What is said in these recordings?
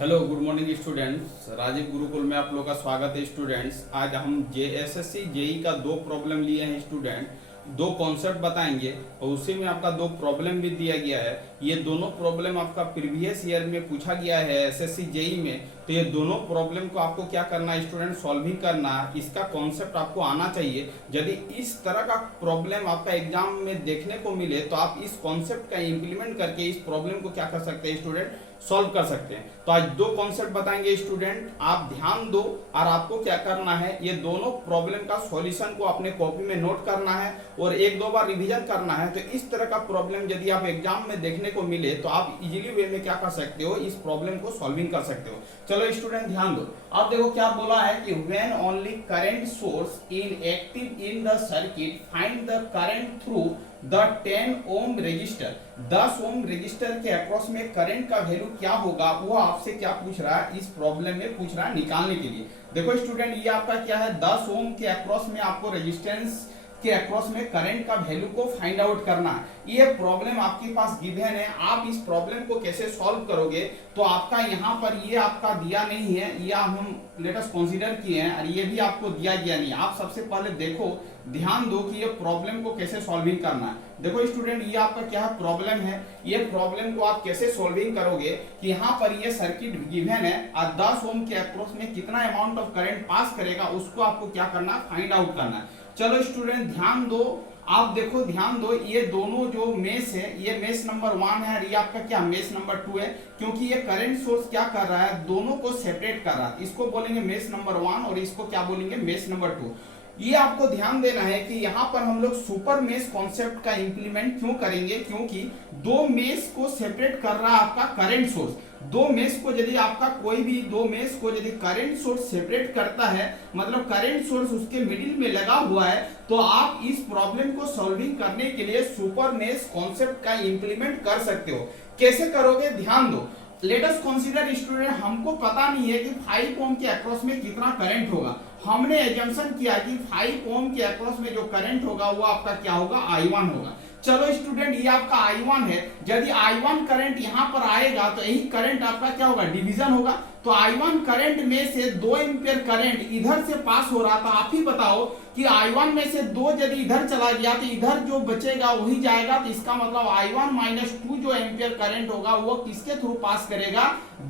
Hello good morning students. Rajiv Gurukul में आप लोग का स्वागत है स्टूडेंट्स। आज हम एसएससी जेई का दो प्रॉब्लम लिए हैं स्टूडेंट, दो कॉन्सेप्ट बताएंगे और उसी में आपका दो प्रॉब्लम भी दिया गया है। ये दोनों प्रॉब्लम आपका प्रीवियस ईयर में पूछा गया है एसएससी जेई में, तो ये दोनों प्रॉब्लम को आपको क्या करना है स्टूडेंट, सॉल्विंग करना है। इसका कॉन्सेप्ट आपको आना चाहिए। यदि इस तरह का प्रॉब्लम आपका एग्जाम में देखने को मिले तो आप इस कॉन्सेप्ट का इम्प्लीमेंट करके इस प्रॉब्लम को क्या कर सकते हैं स्टूडेंट, सॉल्व कर सकते हैं। तो आज दो कॉन्सेप्ट बताएंगे स्टूडेंट, आप ध्यान दो और आपको क्या करना है, ये दोनों प्रॉब्लम का सॉल्यूशन को अपने कॉपी में नोट करना है और एक दो बार रिवीजन करना है। तो इस तरह का प्रॉब्लम यदि आप एग्जाम में देखने को मिले तो आप इजीली वे में क्या कर सकते हो, इस प्रॉब्लम को सॉल्विंग कर सकते हो। चलो स्टूडेंट ध्यान दो। आप देखो क्या बोला है कि when only current source in active in the circuit find the current through the 10 ohm resistor. 10 ohm resistor के अक्रॉस में करंट का वैल्यू क्या होगा, वो आपसे क्या पूछ रहा है, इस प्रॉब्लम में पूछ रहा है निकालने के लिए। देखो स्टूडेंट, ये आपका क्या है, 10 ओम के अक्रॉस में आपको रेजिस्टेंस के अक्रॉस में करंट का वैल्यू को फाइंड आउट करना है। ये प्रॉब्लम आपके पास गिवन है। आप इस प्रॉब्लम को कैसे सॉल्व करोगे, तो आपका यहाँ पर ये आपका दिया नहीं है, ये हम लेट अस कंसीडर किए हैं और ये भी आपको दिया गया नहीं। आप सबसे पहले देखो, ध्यान दो कि ये प्रॉब्लम को कैसे सॉल्विंग करना है। देखो स्टूडेंट, ये आपका क्या है, प्रॉब्लम है। ये प्रॉब्लम को आप कैसे सॉल्विंग करोगे कि यहाँ पर ये सर्किट गिवन है और 10 ओम के अक्रॉस में कितना अमाउंट ऑफ करंट पास करेगा, उसको आपको क्या करना है, फाइंड आउट करना है। चलो स्टूडेंट ध्यान दो, आप देखो ध्यान दो, ये दोनों जो मेश है, ये मेश नंबर 1 है और ये आपका क्या मेश नंबर 2 है। क्योंकि ये करंट सोर्स क्या कर रहा है, दोनों को सेपरेट कर रहा है। इसको बोलेंगे मेश नंबर 1 और इसको क्या बोलेंगे, मेश नंबर 2। ये आपको ध्यान देना है कि यहाँ पर हम लोग सुपर मेश कॉन्सेप्ट का इंप्लीमेंट क्यों करेंगे, क्योंकि दो मेश को सेपरेट कर रहा है आपका करंट सोर्स। दो मेश को यदि आपका कोई भी दो मेश को यदि करंट सोर्स सेपरेट करता है, मतलब करंट सोर्स उसके मिडिल में लगा हुआ है, तो आप इस प्रॉब्लम को सॉल्विंग करने के लिए सुपर मेश कॉन्सेप्ट का इंप्लीमेंट कर सकते हो। कैसे करोगे, ध्यान दो। लेट अस कंसीडर स्टूडेंट, हमको पता नहीं है कि 5 ओम के अक्रॉस में कितना करंट होगा। हमने एजम्पशन किया कि 5 ओम के अक्रॉस में जो करंट होगा वो आपका क्या होगा, I1 होगा। चलो स्टूडेंट, ये आपका I1 है। यदि I1 करंट यहाँ पर आएगा तो यही करंट आपका क्या होगा, डिवीजन होगा। तो I1 करंट में से 2 एम्पियर करंट इधर से पास हो रहा था। आप ही बताओ कि I1 में से 2 यदि इधर चला गया तो इधर जो बचेगा वही जाएगा। तो इसका मतलब I1 माइनस 2 जो एम्पियर करंट होगा वो किसके थ्रू पास करेगा,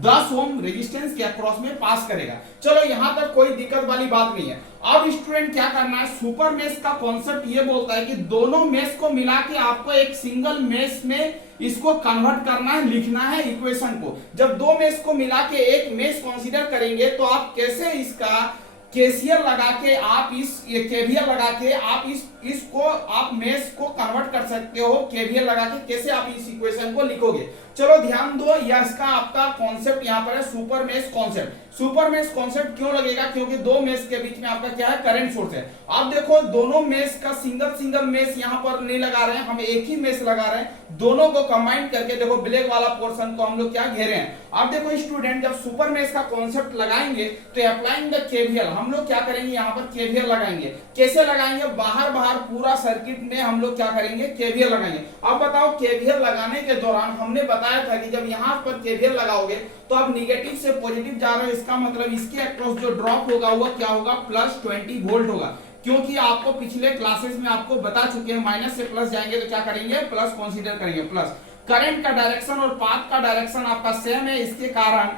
10 ओम रेजिस्टेंस के अक्रॉस में पास करेगा। चलो यहाँ तक कोई दिक्कत वाली बात नहीं है। अब स्टूडेंट क्या करना है, सुपर मेश का कॉन्सेप्ट ये बोलता है कि दोनों मेश को मिला के आपको एक सिंगल मेश में इसको कन्वर्ट करना है, लिखना है इक्वेशन को। जब दो मेश को मिला के एक मेश कंसीडर करेंगे तो आप कैसे इसका केसीएल लगा के, आप इस केवीएल लगा के आप इसको आप मेश को कन्वर्ट कर सकते हो। केवीएल लगा के कैसे आप इस इक्वेशन को लिखोगे, चलो ध्यान दो। यह इसका आपका कॉन्सेप्ट यहाँ पर है, super mesh concept. Super mesh concept क्यों लगेगा, क्योंकि दो मेश के बीच में आपका क्या है, करंट सोर्स है। आप देखो दोनों मेश का सिंगल मेश यहाँ पर नहीं लगा रहे हैं, हम एक ही मेश लगा रहे हैं। दोनों को कंबाइन करके देखो ब्लैक वाला पोर्शन को हम लोग क्या घेरे हैं। अब देखो स्टूडेंट, जब सुपर मेश का कॉन्सेप्ट लगाएंगे तो अप्लाइंग द केवीएल, हम लोग क्या करेंगे, यहाँ पर केवीएल लगाएंगे। कैसे लगाएंगे, बाहर पूरा सर्किट में हम लोग क्या करेंगे, केवीएल लगाएंगे। अब बताओ, केवीएल लगाने के दौरान हमने बताया था कि जब यहाँ पर केवीएल लगाओगे तो आप निगेटिव से पॉजिटिव जा रहे हो। इसका मतलब इसके अक्रॉस जो ड्रॉप होगा वो क्या होगा, प्लस 20 वोल्ट होगा। क्योंकि आपको पिछले क्लासेस में आपको बता चुके हैं, माइनस से प्लस जाएंगे तो क्या करेंगे, प्लस कंसीडर करेंगे। प्लस करंट का डायरेक्शन और पाथ का डायरेक्शन आपका सेम है, इसके कारण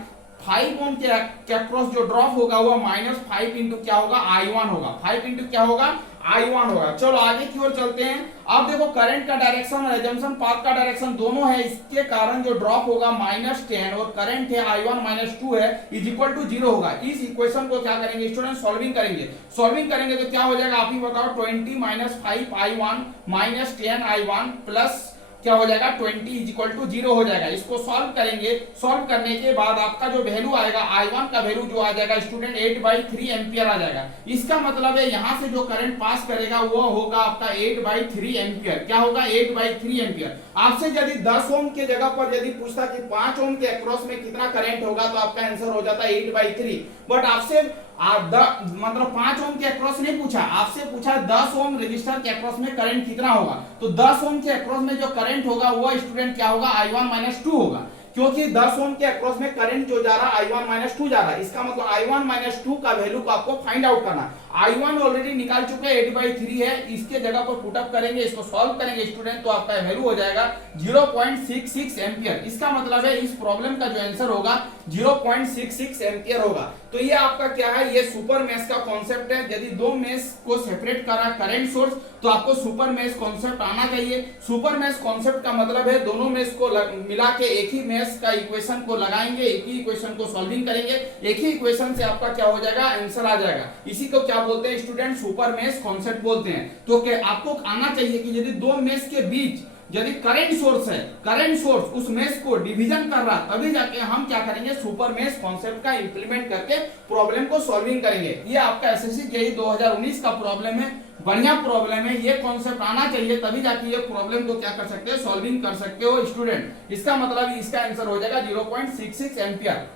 5 ओम के अक्रॉस जो ड्रॉप होगा वो -5 इंटू क्या होगा, I1 होगा। 5 इंटू क्या होगा, I1 होगा। चलो आगे की ओर चलते हैं। अब देखो करंट का डायरेक्शन और एजम्पशन पाथ का डायरेक्शन दोनों है, इसके कारण जो ड्रॉप होगा -10 और करंट है I1 -2 है, इज इक्वल टू 0 होगा। इस इक्वेशन को क्या करेंगे स्टूडेंट, सॉल्विंग करेंगे। सॉल्विंग करेंगे तो क्या हो जाएगा, आप ही बताओ, 20 - 5 I1 -10 I1 प्लस क्या हो जाएगा, 20 इज इक्वल टू 0 हो जाएगा। इसको सॉल्व करेंगे। सॉल्व करने के बाद आपका जो वैल्यू आएगा, I1 का वैल्यू जो आ जाएगा स्टूडेंट 8/3 एम्पियर आ जाएगा। इसका मतलब है यहाँ से जो करंट पास करेगा वो होगा आपका 8/3 एम्पियर। क्या होगा, 8/3 एम्पियर। आपसे यदि 10 ओम के जगह पर यदि पूछता कि 5 ओम के अक्रॉस में कितना करंट होगा तो आपका आंसर हो जाता 8/3। बट आपसे मतलब 5 ओम के अक्रॉस नहीं पूछा, आपसे पूछा 10 ओम रेजिस्टर के अक्रॉस में करंट कितना होगा। तो 10 ओम के अक्रॉस में जो करंट होगा वो स्टूडेंट क्या होगा, I1 -2 होगा। क्योंकि 10 ओम के अक्रॉस में करंट जो जा रहा है I1 माइनस 2 जा रहा है, इसका मतलब I1 माइनस 2 का वैल्यू को आपको फाइंड आउट करना है। I1 ऑलरेडी निकाल चुके हैं 8/3 है, इसके जगह पर पुटअप करेंगे, इसको सॉल्व करेंगे स्टूडेंट, तो आपका वैल्यू हो जाएगा 0.66 एम्पियर। इसका मतलब है इस प्रॉब्लम का जो आंसर होगा 0.66 एम्पियर होगा। तो ये आपका क्या है, ये सुपर मेश का कॉन्सेप्ट है। यदि दो मेश को सेपरेट करा करंट सोर्स तो आपको सुपर मेश कॉन्सेप्ट आना चाहिए। सुपर मेश कॉन्सेप्ट का मतलब है दोनों मेश को मिला के एक ही मेश का इक्वेशन को लगाएंगे, एक ही इक्वेशन को सॉल्विंग करेंगे, एक ही इक्वेशन से आपका क्या हो जाएगा, आंसर आ जाएगा। इसी को क्या बोलते हैं स्टूडेंट, सुपर मेश कॉन्सेप्ट बोलते हैं। तो आपको आना चाहिए कि यदि दो मेश के बीच यदि करंट सोर्स है, करंट सोर्स उस मेश को डिवीजन कर रहा, तभी जाके हम क्या करेंगे, सुपर मेश कॉन्सेप्ट का इंप्लीमेंट करके प्रॉब्लम को सॉल्विंग करेंगे। ये आपका एसएससी जेईई 2019 का प्रॉब्लम है, बढ़िया प्रॉब्लम है। ये कॉन्सेप्ट आना चाहिए तभी जाके ये प्रॉब्लम को क्या कर सकते हैं, सॉल्विंग कर सकते हो स्टूडेंट। इसका मतलब इसका आंसर हो जाएगा 0.66 एम्पियर।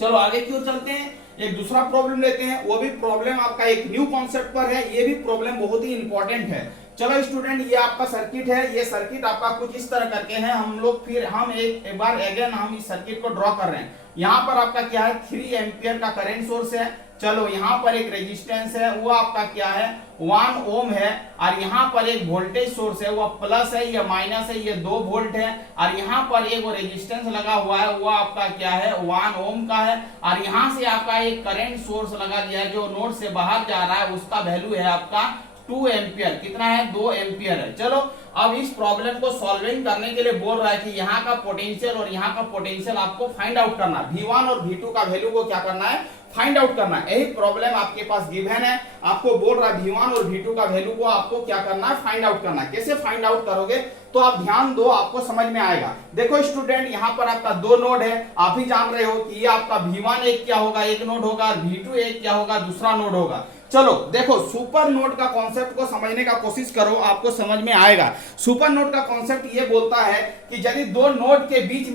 चलो आगे की ओर चलते हैं, एक दूसरा प्रॉब्लम लेते हैं। वो भी प्रॉब्लम आपका एक न्यू कॉन्सेप्ट पर है, ये भी प्रॉब्लम बहुत ही इंपॉर्टेंट है। चलो स्टूडेंट, ये आपका सर्किट है, ये सर्किट आपका कुछ इस तरह करके है। हम लोग फिर हम एक बार अगेन हम इस सर्किट को ड्रॉ कर रहे हैं। यहाँ पर आपका क्या है, 3 एम्पियर का करंट सोर्स है। चलो यहाँ पर एक रेजिस्टेंस है, वो आपका क्या है, 1 ओम है। और यहाँ पर एक वोल्टेज सोर्स है, वो प्लस है या माइनस है, ये 2 वोल्ट है। और यहाँ पर एक रेजिस्टेंस लगा हुआ है, वो आपका क्या है, 1 ओम का है। और यहाँ से आपका एक करंट सोर्स लगा गया है जो नोड से बाहर जा रहा है, उसका वैल्यू है आपका 2 एम्पियर। कितना है, 2 एम्पियर है। चलो अब इस प्रॉब्लम को सॉल्विंग करने के लिए बोल रहा है कि यहाँ का पोटेंशियल और यहाँ का पोटेंशियल आपको फाइंड आउट करना, V1 और V2 का वैल्यू को क्या करना है, फाइंड आउट करना है। यही प्रॉब्लम आपके पास गिवन है, आपको बोल रहा है V1 और V2 का वैल्यू को आपको क्या करना है, फाइंड आउट करना है। कैसे फाइंड आउट करोगे, तो आप ध्यान दो, आपको समझ में आएगा। देखो स्टूडेंट, यहाँ पर आपका 2 नोड है, आप ही जान रहे हो कि ये आपका V1 एक क्या होगा, एक नोड होगा, V2 एक क्या होगा, दूसरा नोड होगा। चलो देखो, सुपर नोड का कॉन्सेप्ट को समझने का कोशिश करो, आपको समझ में आएगा। सुपर नोड का कॉन्सेप्ट ये बोलता है कि यदि दो नोड के बीच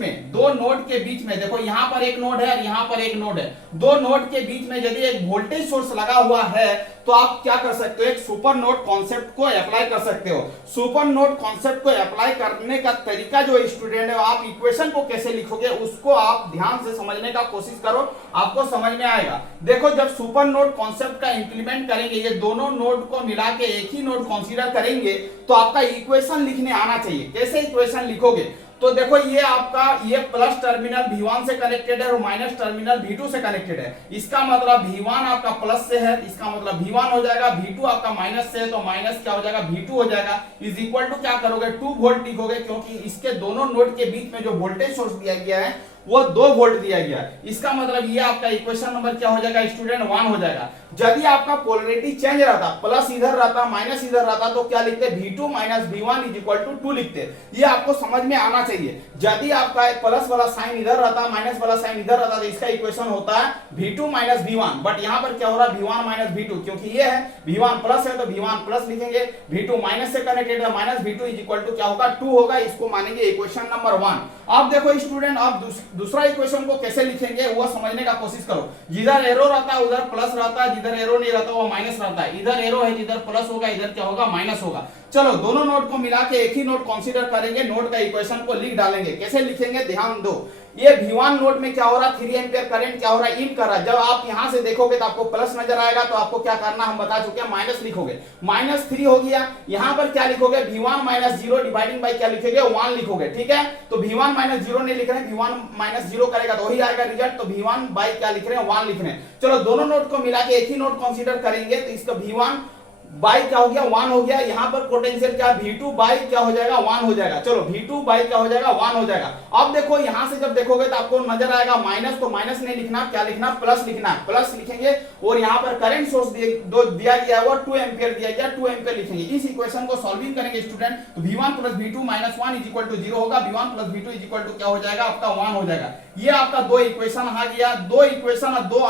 में देखो, यहाँ पर एक नोड है और यहाँ पर एक नोड है, दो नोड के बीच में यदि एक वोल्टेज सोर्स लगा हुआ है, तो आप क्या कर सकते हो, एक सुपर नोड कॉन्सेप्ट को अप्लाई कर सकते हो। सुपर नोड कॉन्सेप्ट को अप्लाई करने का तरीका जो स्टूडेंट है, आप इक्वेशन को कैसे लिखोगे उसको आप ध्यान से समझने का कोशिश करो, आपको समझ में आएगा। देखो, जब सुपर नोड कॉन्सेप्ट का इंप्लीमेंट करेंगे, ये दोनों नोड को मिला के एक ही नोड कंसीडर करेंगे, तो आपका इक्वेशन लिखने आना चाहिए। कैसे इक्वेशन लिखोगे, तो देखो ये आपका ये प्लस टर्मिनल V1 से कनेक्टेड है और माइनस टर्मिनल V2 से कनेक्टेड है। इसका मतलब V1 आपका प्लस से है, इसका मतलब V1 हो जाएगा, V2 आपका माइनस से है, तो माइनस क्या हो जाएगा, V2 हो जाएगा। इज इक्वल टू क्या करोगे, 2 वोल्ट लिखोगे, क्योंकि इसके दोनों नोड के बीच में जो वोल्टेज सोर्स दिया गया है वो 2 वोल्ट दिया गया है। इसका मतलब ये आपका इक्वेशन नंबर क्या हो जाएगा स्टूडेंट, 1 हो जाएगा। यदि आपका पोलैरिटी चेंज रहता, प्लस इधर रहता, माइनस इधर रहता, तो क्या लिखते, V2 minus V1 is equal to 2 लिखते। ये आपको समझ में आना चाहिए। यदि आपका एक प्लस वाला साइन इधर रहता, माइनस वाला साइन इधर रहता, तो इसका इक्वेशन होता है V2 माइनस V1। बट यहाँ पर क्या हो रहा है, V1 माइनस V2, क्योंकि ये है V1 प्लस है तो V1 प्लस लिखेंगे, V2 माइनस से कनेक्टेड है, minus V2 is equal to क्या होगा, 2 होगा। इसको मानेंगे इक्वेशन नंबर 1। अब देखो स्टूडेंट, अब दूसरा इक्वेशन को कैसे लिखेंगे वो समझने का कोशिश करो। जिधर एरो रहता है उधर प्लस रहता है, जिधर एरो नहीं रहता वो माइनस रहता है। इधर एरो है, जिधर प्लस होगा इधर क्या होगा, माइनस होगा। चलो दोनों नोड को मिला के एक ही नोड कंसीडर करेंगे, नोड का इक्वेशन को लिख डालेंगे। कैसे लिखेंगे, ध्यान दो। ये V1 नोड में क्या हो रहा है, 3 एम्पियर करंट क्या हो रहा है, इन कर रहा है। जब आप यहां से देखोगे तो आपको प्लस नजर आएगा, तो आपको क्या करना हम बता चुके हैं, माइनस लिखोगे, -3 हो गया। यहां पर क्या लिखोगे, V1 माइनस 0 डिवाइडिंग बाय क्या लिखोगे, 1 लिखोगे। ठीक है, तो V1 माइनस 0 नहीं लिख रहे हैं, V1 माइनस 0 करेगा तो वही आएगा रिजल्ट। तो V1 बाय क्या लिख रहे हैं, 1 लिख रहे हैं। चलो दोनों नोड को मिला के एक ही नोड कंसीडर करेंगे, तो इसका V1 बाई क्या हो गया, 1 हो गया। यहाँ पर पोटेंशियल क्या, V2 बाई क्या हो जाएगा, 1 हो जाएगा। चलो V2 बाई क्या हो जाएगा, 1 हो जाएगा। अब देखो यहाँ से जब देखोगे तो आपको नजर आएगा माइनस, तो माइनस नहीं लिखना, क्या लिखना, प्लस लिखना। प्लस लिखेंगे और यहाँ पर करंट सोर्स दिया गया है वो 2 एम्पियर दिया गया, 2 एम्पियर लिखेंगे। इस इक्वेशन को सॉल्विंग करेंगे स्टूडेंट, तो V1 plus V2 minus 1 is equal to 0 होगा। V1 plus V2 is equal to क्या हो जाएगा, आपका 1 हो जाएगा। ये आपका 2 इक्वेशन आ गया। 2 इक्वेशन और 2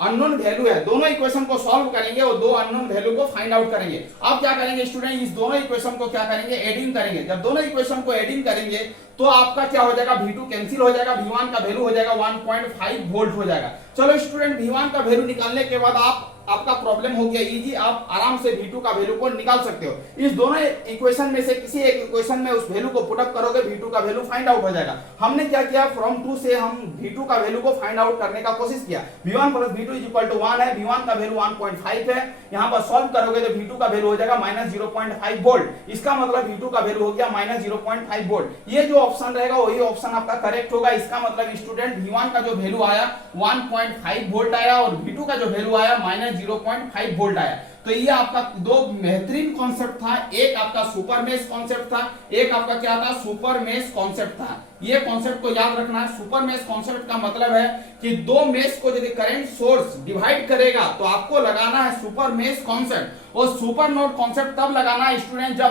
अननोन वैल्यू है, दोनों इक्वेशन को सॉल्व करेंगे और 2 अननोन वैल्यू को फाइंड आउट करेंगे। अब क्या करेंगे स्टूडेंट, इस दोनों इक्वेशन को क्या करेंगे, एडिंग करेंगे। जब दोनों इक्वेशन को एडिंग करेंगे तो आपका क्या हो जाएगा, V2 कैंसिल हो जाएगा, V1 का वैल्यू हो जाएगा 1.5 वोल्ट हो जाएगा। चलो स्टूडेंट, V1 का वैल्यू निकालने के बाद आप आपका प्रॉब्लम हो गया इजी, आप आराम से V2 का वैल्यू को निकाल सकते हो। इस दोनों इक्वेशन में से किसी एक इक्वेशन में उस वैल्यू को पुटअप करोगे, V2 का वैल्यू फाइंड आउट हो जाएगा। हमने क्या किया, फ्रॉम 2 से हम V2 का वैल्यू को फाइंड आउट करने का कोशिश किया। V1 plus V2 is equal to 1 है, V1 का वैल्यू 1.5 है, यहां पर सॉल्व करोगे तो V2 का वैल्यू हो जाएगा -0.5 वोल्ट। इसका मतलब V2 का वैल्यू हो गया -0.5 वोल्ट। ये जो ऑप्शन रहेगा वही ऑप्शन आपका करेक्ट होगा। इसका मतलब स्टूडेंट V1 का जो वैल्यू आया 1.5 वोल्ट आया और V2 का जो वैल्यू आया -0.5 वोल्ट आया। तो ये आपका दो बेहतरीन कॉन्सेप्ट था, एक आपका सुपर मेश कॉन्सेप्ट था, एक आपका क्या था, सुपर मेश कॉन्सेप्ट था। ये कॉन्सेप्ट को याद रखना है। सुपर मेश कॉन्सेप्ट का मतलब है कि दो मेश को यदि करंट सोर्स डिवाइड करेगा तो आपको लगाना है सुपर मेश कॉन्सेप्ट। और सुपर नोड कॉन्सेप्ट तब लगाना है स्टूडेंट जब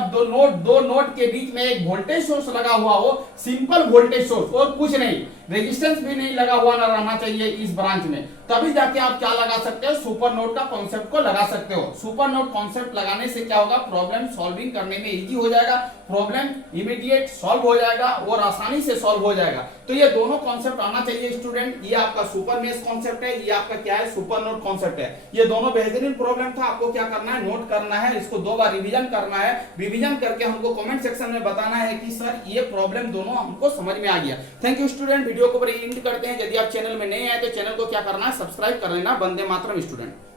दो नोड के बीच में एक वोल्टेज सोर्स लगा हुआ हो, सिंपल वोल्टेज सोर्स और कुछ नहीं, रेजिस्टेंस भी नहीं लगा हुआ ना रहना चाहिए इस ब्रांच में, तभी जाके आप क्या लगा सकते हो, सुपर नोड का कॉन्सेप्ट को लगा सकते हो। सुपर नोड कॉन्सेप्ट लगाने से क्या होगा, प्रॉब्लम सॉल्विंग करने में इजी हो जाएगा, प्रॉब्लम इमीडिएट सॉल्व हो जाएगा और आसानी से सॉल्व हो जाएगा। तो ये दोनों कॉन्सेप्ट आना चाहिए स्टूडेंट। ये आपका सुपर मेश कॉन्सेप्ट है, ये आपका क्या है, सुपर नोड कॉन्सेप्ट है। ये दोनों बेहतरीन प्रॉब्लम था। आपको क्या करना है, नोट करना है, इसको 2 बार रिवीजन करना है। रिवीजन करके हमको कमेंट सेक्शन में बताना है कि सर ये प्रॉब्लम दोनों हमको समझ में आ गया। Thank you student. वीडियो को एंड करते हैं। यदि आप चैनल में नए आए तो चैनल को क्या करना है, सब्सक्राइब कर लेना। वंदे मातरम स्टूडेंट।